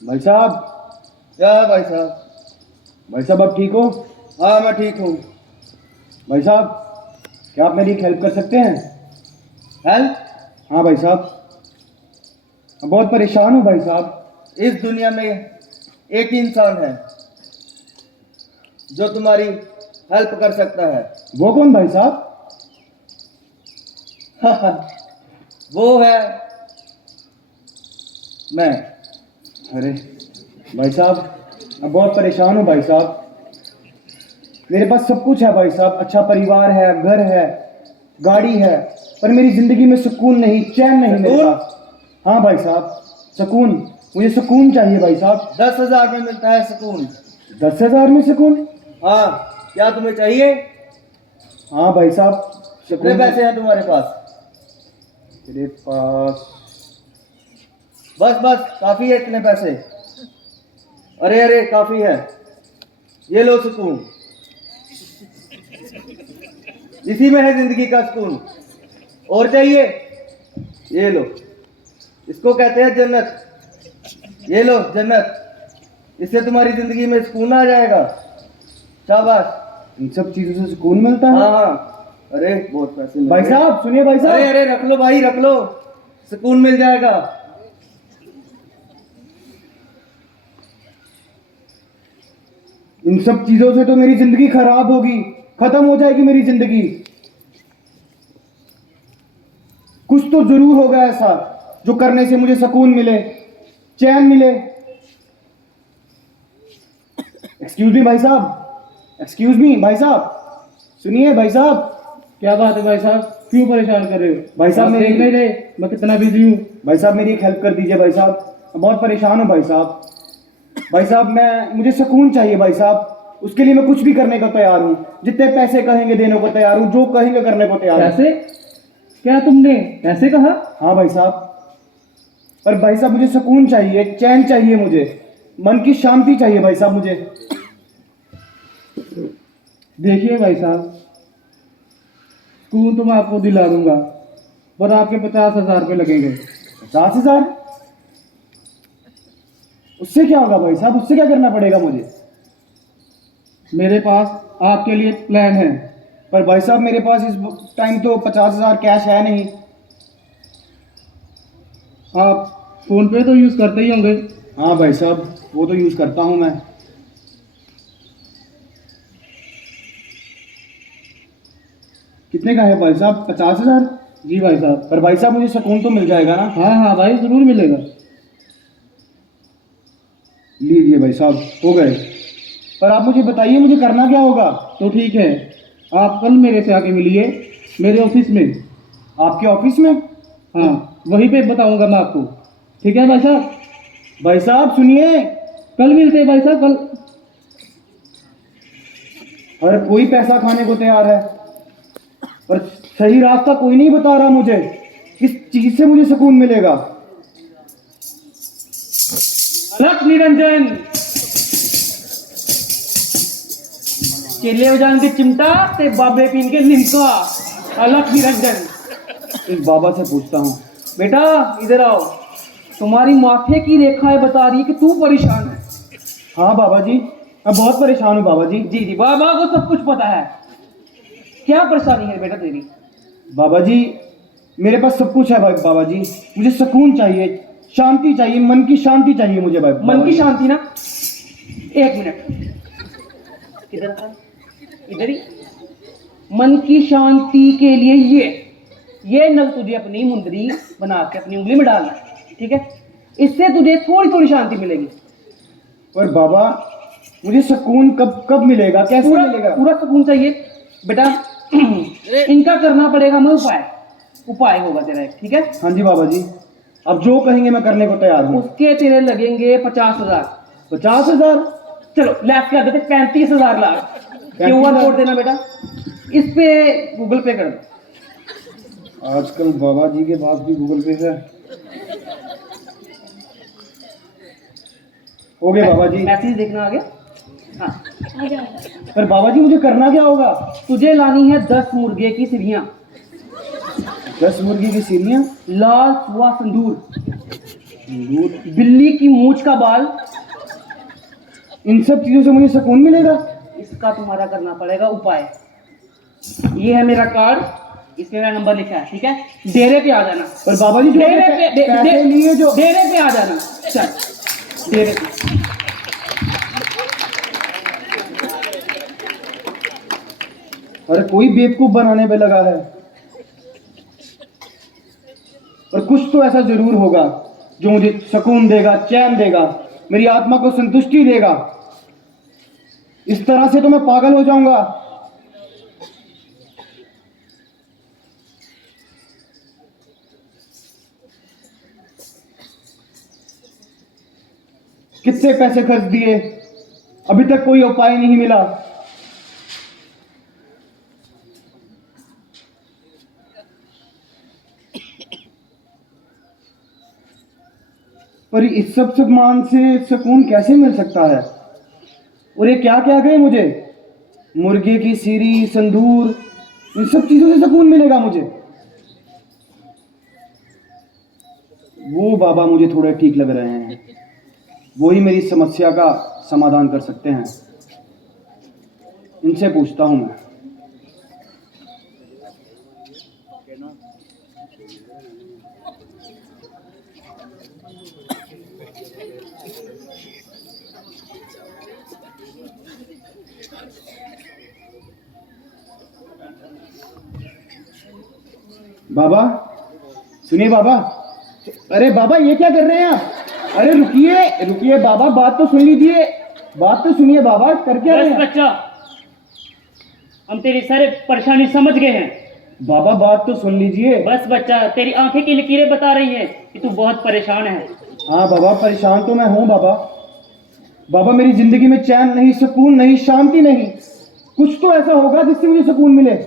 भाई साहब। क्या है भाई साहब? भाई साहब आप ठीक हो? हाँ मैं ठीक हूँ। भाई साहब क्या आप मेरी एक हेल्प कर सकते हैं? हेल्प? हाँ भाई साहब, मैं बहुत परेशान हूँ भाई साहब। इस दुनिया में एक ही इंसान है जो तुम्हारी हेल्प कर सकता है। वो कौन भाई साहब? वो है मैं। अरे भाई साहब, मैं बहुत परेशान हूँ भाई साहब। मेरे पास सब कुछ है भाई साहब, अच्छा परिवार है, घर है, गाड़ी है, पर मेरी जिंदगी में सुकून नहीं, चैन नहीं मेरे सुकून? पास। हाँ भाई साहब, सुकून, मुझे सुकून चाहिए भाई साहब। 10,000 में मिलता है सुकून। 10,000 में सुकून? हाँ, क्या तुम्हें चाहिए? हाँ भाई साहब, कितने सुकून। पैसे हैं तुम्हारे पास? मेरे पास बस बस काफी है इतने पैसे। अरे अरे काफी है, ये लो सुकून। इसी में है जिंदगी का सुकून। और चाहिए? ये लो, इसको कहते हैं जन्नत। ये लो जन्नत, इससे तुम्हारी जिंदगी में सुकून आ जाएगा। शाबाश। इन सब चीजों से सुकून मिलता है? हाँ हाँ, अरे बहुत पैसे मिल भाई गए। साहब सुनिए भाई अरे साहब। अरे रख लो भाई, रख लो, सुकून मिल जाएगा। इन सब चीजों से तो मेरी जिंदगी खराब होगी, खत्म हो जाएगी मेरी जिंदगी। कुछ तो जरूर होगा ऐसा जो करने से मुझे सुकून मिले, चैन मिले। एक्सक्यूज मी भाई साहब, एक्सक्यूज मी भाई साहब, सुनिए भाई साहब। क्या बात है भाई साहब, क्यों परेशान कर रहे हो? भाई साहब आप मेरी- देख नहीं रहे मैं कितना बिजी हूँ? भाई साहब मेरी एक हेल्प कर दीजिए भाई साहब, मैं बहुत परेशान हूँ भाई साहब। भाई साहब मुझे सुकून चाहिए भाई साहब, उसके लिए मैं कुछ भी करने को तैयार हूँ। जितने पैसे कहेंगे देने को तैयार हूँ, जो कहेंगे करने को तैयार हूँ। कैसे? क्या तुमने ऐसे कहा? हाँ भाई साहब, पर भाई साहब मुझे सुकून चाहिए, चैन चाहिए, मुझे मन की शांति चाहिए भाई साहब मुझे। देखिए भाई साहब, सुकून तो मैं आपको दिला दूंगा, पर आपके 50,000 रुपये लगेंगे। 50,000? उससे क्या होगा भाई साहब, उससे क्या करना पड़ेगा मुझे? मेरे पास आपके लिए प्लान है। पर भाई साहब मेरे पास इस टाइम तो 50,000 कैश है नहीं। आप फोन पे तो यूज करते ही होंगे। हाँ भाई साहब, वो तो यूज करता हूँ मैं। कितने का है भाई साहब? 50,000? जी भाई साहब। पर भाई साहब मुझे सुकून तो मिल जाएगा ना? हाँ हाँ भाई, जरूर मिलेगा। लीजिए भाई साहब, हो गए। पर आप मुझे बताइए मुझे करना क्या होगा? तो ठीक है, आप कल मेरे से आके मिलिए मेरे ऑफिस में। आपके ऑफिस में? हाँ, वहीं पे बताऊंगा मैं आपको। ठीक है भाई साहब? भाई साहब सुनिए। कल मिलते हैं भाई साहब, कल। हर कोई पैसा खाने को तैयार है, पर सही रास्ता कोई नहीं बता रहा मुझे, किस चीज से मुझे सुकून मिलेगा। अलग निरंजन केले बजान के चिमटा ते बाबे पीन के लिमका। अलग निरंजन। इस बाबा से पूछता हूँ। बेटा इधर आओ, तुम्हारी माथे की रेखाएं बता रही है कि तू परेशान है। हाँ बाबा जी, मैं बहुत परेशान हूँ बाबा जी। जी जी, बाबा को सब कुछ पता है। क्या परेशानी है बेटा तेरी? बाबा जी मेरे पास सब कुछ है भाई बाबा जी, मुझे सुकून चाहिए, शांति चाहिए, मन की शांति चाहिए मुझे भाई। मन की शांति ना? एक मिनट, किधर था? इधर ही। मन की शांति के लिए ये नल तुझे अपनी मुंदरी बना के अपनी उंगली में डालना है, ठीक है? इससे तुझे थोड़ी थोड़ी शांति मिलेगी। पर बाबा मुझे सुकून कब कब मिलेगा, कैसे पूरा मिलेगा? पूरा सुकून चाहिए बेटा। इनका करना पड़ेगा मैं उपाय होगा तेरा एक, ठीक है? हाँ जी बाबा जी, अब जो कहेंगे मैं करने को तैयार हूँ। उसके तेरे लगेंगे 50,000। 50,000? चलो लैस कर देते 35,000 लाख। QR कोड देना बेटा, इस पे गूगल पे कर दो। आजकल बाबा जी के पास भी गूगल पे है। हो गया बाबा जी। मैसेज देखना आ गया? हाँ। पर बाबा जी मुझे करना क्या होगा? तुझे लानी है 10 मुर्गे की सिरियां, 10 मुर्गी की सीनियाँ? लाल सुआ संदूर। सिंदूर, बिल्ली की मूंछ का बाल, इन सब चीजों से मुझे सुकून मिलेगा? इसका तुम्हारा करना पड़ेगा उपाय। ये है मेरा कार्ड, इसमें मेरा नंबर लिखा है, ठीक है? डेरे पे आ जाना। पर बाबा जी जो डेरे आपने पे पैसे लिए जो, डेरे पे आ जाना। चल डेरे पे। अरे कोई बेवकूफ बनाने पे लगा है। पर कुछ तो ऐसा जरूर होगा जो मुझे सुकून देगा, चैन देगा, मेरी आत्मा को संतुष्टि देगा। इस तरह से तो मैं पागल हो जाऊंगा। कितने पैसे खर्च दिए, अभी तक कोई उपाय नहीं मिला। पर इस सब सामान से सुकून कैसे मिल सकता है? और ये क्या क्या गए मुझे? मुर्गे की सीरी, संदूर, इन सब चीजों से सुकून मिलेगा मुझे? वो बाबा मुझे थोड़े ठीक लग रहे हैं, वो ही मेरी समस्या का समाधान कर सकते हैं। इनसे पूछता हूं मैं। बाबा सुनिए बाबा। अरे बाबा ये क्या कर रहे हैं आप? अरे रुकिए रुकिए बाबा, बात तो सुन लीजिए, बात तो सुनिए बाबा, कर क्या रहे बस हैं? बच्चा, हम तेरी सारे परेशानी समझ गए हैं। बाबा बात तो सुन लीजिए। बस बच्चा, तेरी आंखें की लकीरें बता रही हैं कि तू बहुत परेशान है। हाँ बाबा परेशान तो मैं हूँ बाबा। बाबा मेरी जिंदगी में चैन नहीं, सुकून नहीं, शांति नहीं। कुछ तो ऐसा होगा जिससे मुझे सुकून मिले।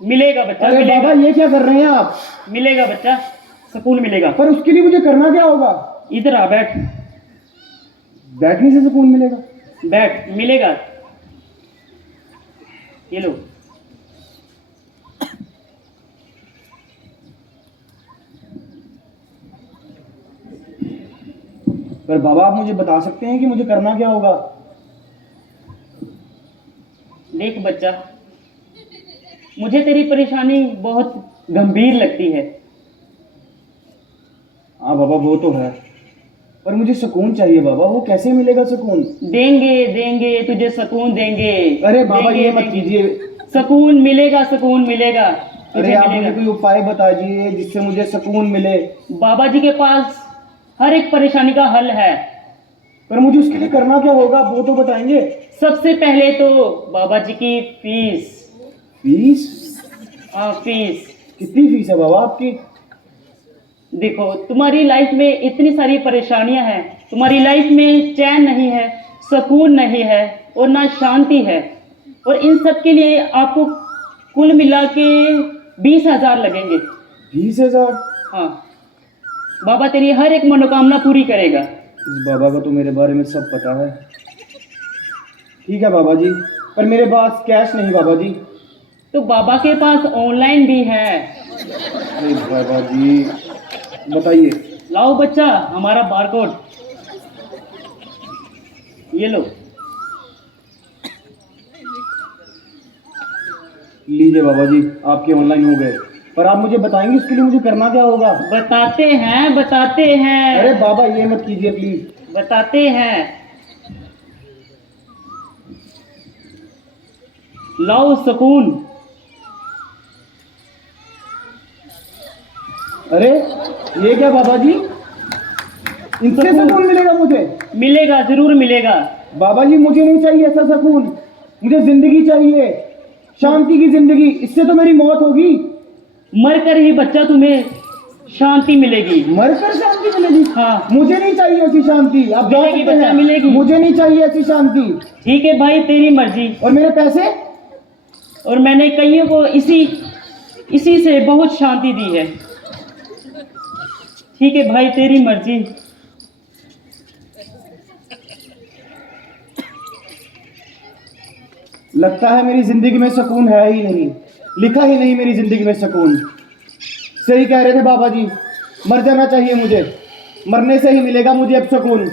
मिलेगा बच्चा, अरे मिलेगा। बाबा ये क्या कर रहे हैं आप? मिलेगा बच्चा, सुकून मिलेगा। पर उसके लिए मुझे करना क्या होगा? इधर आ, बैठ। बैठने से सुकून मिलेगा? बैठ, मिलेगा। ये लो। पर बाबा आप मुझे बता सकते हैं कि मुझे करना क्या होगा? देख बच्चा, मुझे तेरी परेशानी बहुत गंभीर लगती है। हाँ बाबा वो तो है, पर मुझे सुकून चाहिए बाबा। वो कैसे मिलेगा सुकून? देंगे देंगे, तुझे सुकून देंगे। अरे बाबा देंगे, ये मत देंगे। कीजिए। सुकून मिलेगा, सुकून मिलेगा। अरे तुझे आप मुझे मिलेगा। कोई उपाय बता दीजिए जिससे मुझे सुकून मिले। बाबा जी के पास हर एक परेशानी का हल है। पर मुझे उसके लिए करना क्या होगा वो तो बताएंगे। सबसे पहले तो बाबा जी की फीस। फीस? हाँ, फीस। कितनी फीस है बाबा आपकी? देखो, तुम्हारी लाइफ में इतनी सारी परेशानियां हैं, तुम्हारी लाइफ में चैन नहीं है, सुकून नहीं है और ना शांति है, और इन सब के लिए आपको कुल मिला के 20,000 लगेंगे। 20,000? हाँ, बाबा तेरी हर एक मनोकामना पूरी करेगा। इस बाबा को तो मेरे बारे में सब पता है। ठीक है बाबा जी, पर मेरे पास कैश नहीं बाबा जी। तो बाबा के पास ऑनलाइन भी है। अरे बाबा जी बताइए। लाओ बच्चा हमारा बारकोड, ये लो। लीजिए बाबा जी, आपके ऑनलाइन हो गए। पर आप मुझे बताएंगे इसके लिए मुझे करना क्या होगा? बताते हैं, बताते हैं। अरे बाबा ये मत कीजिए प्लीज। बताते हैं। लाओ सुकून। अरे ये क्या बाबा जी? इनसे सुकून मिलेगा मुझे? मिलेगा, जरूर मिलेगा। बाबा जी मुझे नहीं चाहिए ऐसा सुकून, मुझे जिंदगी चाहिए, शांति की जिंदगी। इससे तो मेरी मौत होगी। मरकर ही बच्चा तुम्हें शांति मिलेगी। मरकर शांति मिलेगी? हाँ। मुझे नहीं चाहिए ऐसी शांति। आप जा मिलेगी सकते बच्चा, हैं। मिलेगी। मुझे नहीं चाहिए ऐसी शांति। ठीक है भाई, तेरी मर्जी। और मेरे पैसे? और मैंने कईयों को इसी से बहुत शांति दी है। ठीक है भाई, तेरी मर्जी। लगता है मेरी जिंदगी में सुकून है ही नहीं, लिखा ही नहीं मेरी जिंदगी में सुकून। सही कह रहे थे बाबा जी, मर जाना चाहिए मुझे। मरने से ही मिलेगा मुझे अब सुकून।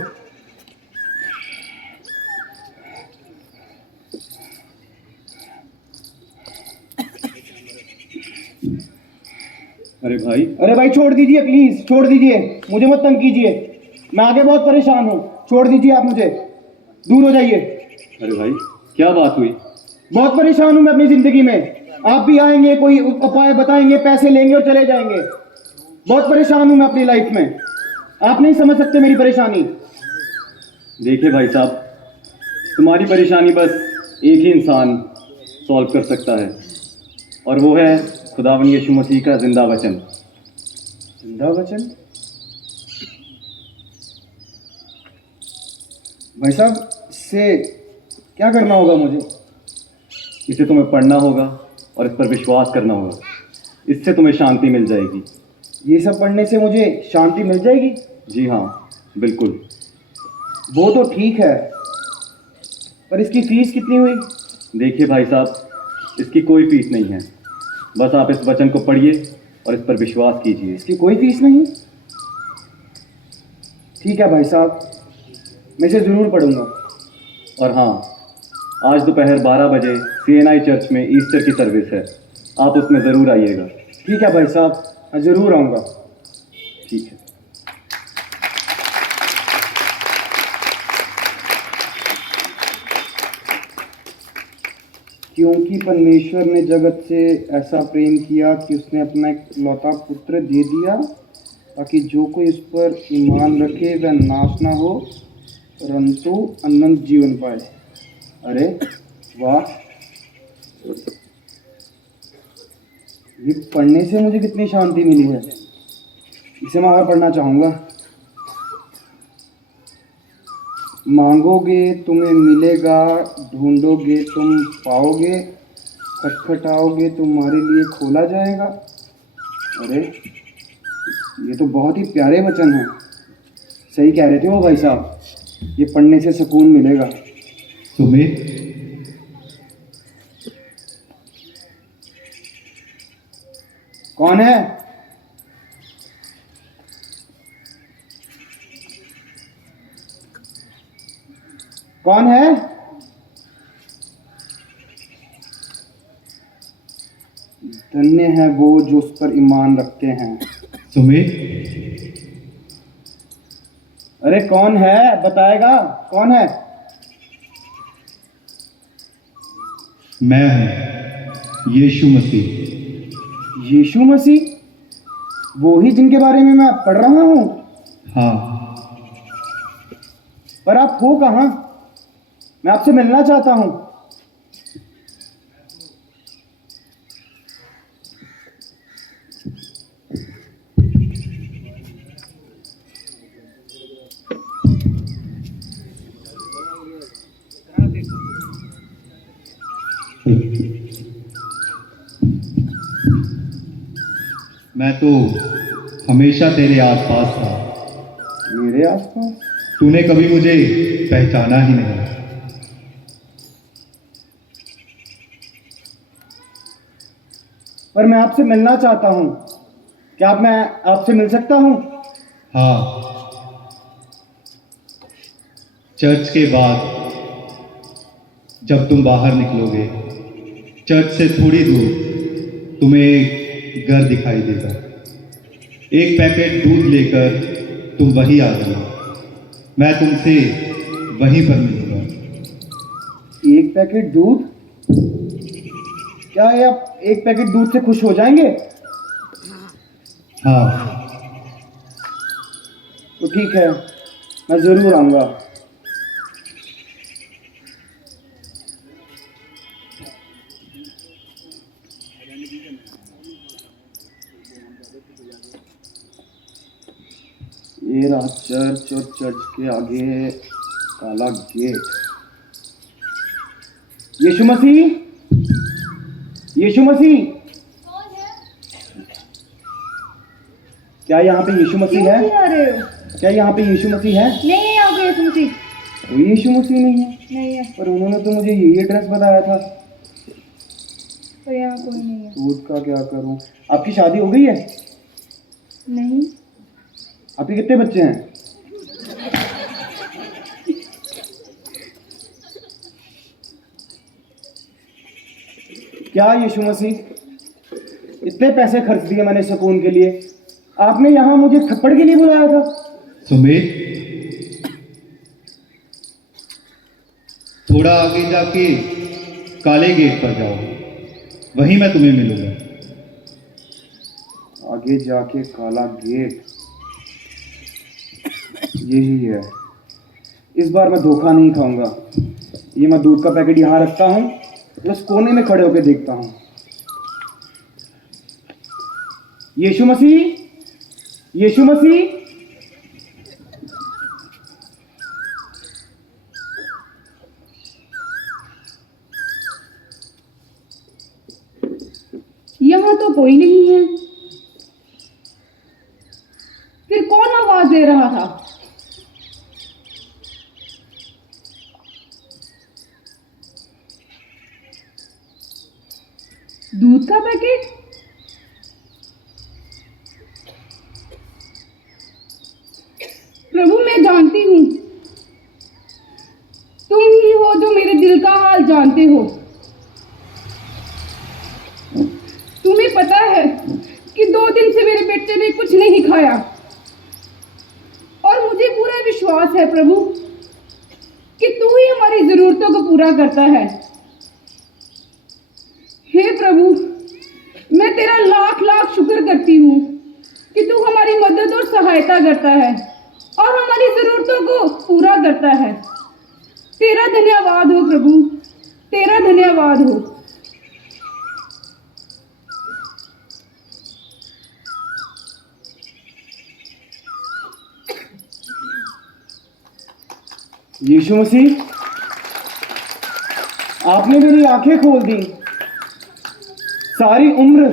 अरे भाई छोड़ दीजिए प्लीज, छोड़ दीजिए, मुझे मत तंग कीजिए, मैं आगे बहुत परेशान हूँ, छोड़ दीजिए आप मुझे, दूर हो जाइए। अरे भाई क्या बात हुई? बहुत परेशान हूँ मैं अपनी जिंदगी में, आप भी आएंगे कोई उपाय बताएंगे, पैसे लेंगे और चले जाएंगे। बहुत परेशान हूँ मैं अपनी लाइफ में, आप नहीं समझ सकते मेरी परेशानी। देखिए भाई साहब, तुम्हारी परेशानी बस एक ही इंसान सॉल्व कर सकता है, और वो है खुदावंद यीशु मसीह का जिंदा वचन। जिंदा वचन? भाई साहब इससे क्या करना होगा मुझे? इसे तुम्हें पढ़ना होगा और इस पर विश्वास करना होगा, इससे तुम्हें शांति मिल जाएगी। ये सब पढ़ने से मुझे शांति मिल जाएगी? जी हाँ, बिल्कुल। वो तो ठीक है, पर इसकी फीस कितनी हुई? देखिए भाई साहब, इसकी कोई फीस नहीं है, बस आप इस वचन को पढ़िए और इस पर विश्वास कीजिए। इसकी कोई फीस नहीं? ठीक है भाई साहब, मैं इसे ज़रूर पढ़ूंगा। और हाँ, आज दोपहर 12 बजे CNI चर्च में ईस्टर की सर्विस है, आप उसमें ज़रूर आइएगा। ठीक है भाई साहब, मैं ज़रूर आऊँगा। ठीक है। क्योंकि परमेश्वर ने जगत से ऐसा प्रेम किया कि उसने अपना इकलौता पुत्र दे दिया, ताकि जो कोई उस पर ईमान रखे वह नाश ना हो परंतु अनंत जीवन पाए। अरे वाह, ये पढ़ने से मुझे कितनी शांति मिली है, इसे मैं और पढ़ना चाहूँगा। मांगोगे तुम्हें मिलेगा, ढूंढोगे तुम पाओगे, खटखटाओगे तुम्हारे लिए खोला जाएगा। अरे ये तो बहुत ही प्यारे वचन हैं, सही कह रहे थे वो भाई साहब, ये पढ़ने से सुकून मिलेगा। सुमित, कौन है? कौन है? धन्य है वो जो उस पर ईमान रखते हैं। सुमित, अरे कौन है, बताएगा कौन है? मैं हूँ यीशु मसीह। यीशु मसीह? वो ही जिनके बारे में मैं पढ़ रहा हूँ। हाँ, पर आप हो कहाँ? मैं आपसे मिलना चाहता हूँ। मैं तो हमेशा तेरे आसपास था, मेरे आसपास? तूने कभी मुझे पहचाना ही नहीं। पर मैं आपसे मिलना चाहता हूँ, क्या मैं आपसे मिल सकता हूँ? हाँ, चर्च के बाद जब तुम बाहर निकलोगे, चर्च से थोड़ी दूर तुम्हें एक घर दिखाई देगा। एक पैकेट दूध लेकर तुम वहीं आ जाना, मैं तुमसे वहीं पर मिलूंगा। एक पैकेट दूध? क्या ये आप एक पैकेट दूध से खुश हो जाएंगे? हाँ, तो ठीक है, मैं ज़रूर आऊँगा। ये रहा चर्च, और चर्च के आगे काला गेट। यीशु मसीह, यीशु मसीह, क्या यहाँ पे यीशु मसीह है? क्यों आ रहे हो? क्या यहाँ पे यीशु मसीह है? नहीं है यहाँ पे यीशु मसीह। कोई यीशु मसीह नहीं है? नहीं है, पर उन्होंने तो मुझे ये ड्रेस बताया था। पर यहाँ कोई नहीं है। दूध का क्या करूं? आपकी शादी हो गई है? नहीं। आपके कितने बच्चे हैं? क्या यीशु मसीह, इतने पैसे खर्च दिए मैंने सुकून के लिए, आपने यहाँ मुझे थप्पड़ के लिए बुलाया था? सुमित, थोड़ा आगे जाके काले गेट पर जाओ, वहीं मैं तुम्हें मिलूंगा। आगे जाके काला गेट, यही है। इस बार मैं धोखा नहीं खाऊंगा। ये मैं दूध का पैकेट यहाँ रखता हूँ, उस कोने में खड़े होकर देखता हूँ। यीशु मसीह, यीशु मसीह, यहाँ तो कोई नहीं है। फिर कौन आवाज दे रहा था? दूध का पैकेट? प्रभु, मैं जानती हूँ तुम ही हो जो मेरे दिल का हाल जानते हो। तुम्हें पता है कि 2 दिन से मेरे बेटे ने कुछ नहीं खाया, और मुझे पूरा विश्वास है प्रभु कि तू ही हमारी जरूरतों को पूरा करता है। हे प्रभु, मैं तेरा लाख लाख शुक्र करती हूँ कि तू हमारी मदद और सहायता करता है और हमारी जरूरतों को पूरा करता है। तेरा धन्यवाद हो प्रभु, तेरा धन्यवाद हो। यीशु मसीह, आपने मेरी आंखें खोल दी। सारी उम्र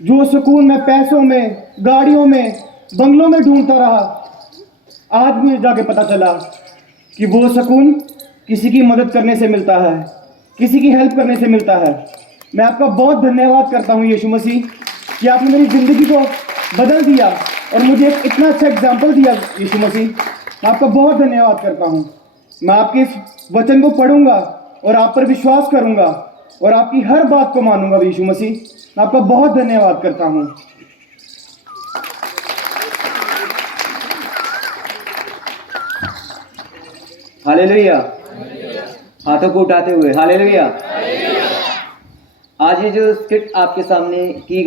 जो सुकून मैं पैसों में, गाड़ियों में, बंगलों में ढूंढता रहा, आज मुझे जाके पता चला कि वो सुकून किसी की मदद करने से मिलता है, किसी की हेल्प करने से मिलता है। मैं आपका बहुत धन्यवाद करता हूँ यीशु मसीह कि आपने मेरी ज़िंदगी को बदल दिया और मुझे एक इतना अच्छा एग्जाम्पल दिया। यीशु मसीह, मैं आपका बहुत धन्यवाद करता हूँ। मैं आपके इस वचन को पढ़ूंगा और आप पर विश्वास करूंगा और आपकी हर बात को मानूंगा। यीशु मसीह, मैं आपका बहुत धन्यवाद करता हूँ। हालेलुया। हाथों को उठाते हुए हालेलुया। आज ये जो स्किट आपके सामने की गई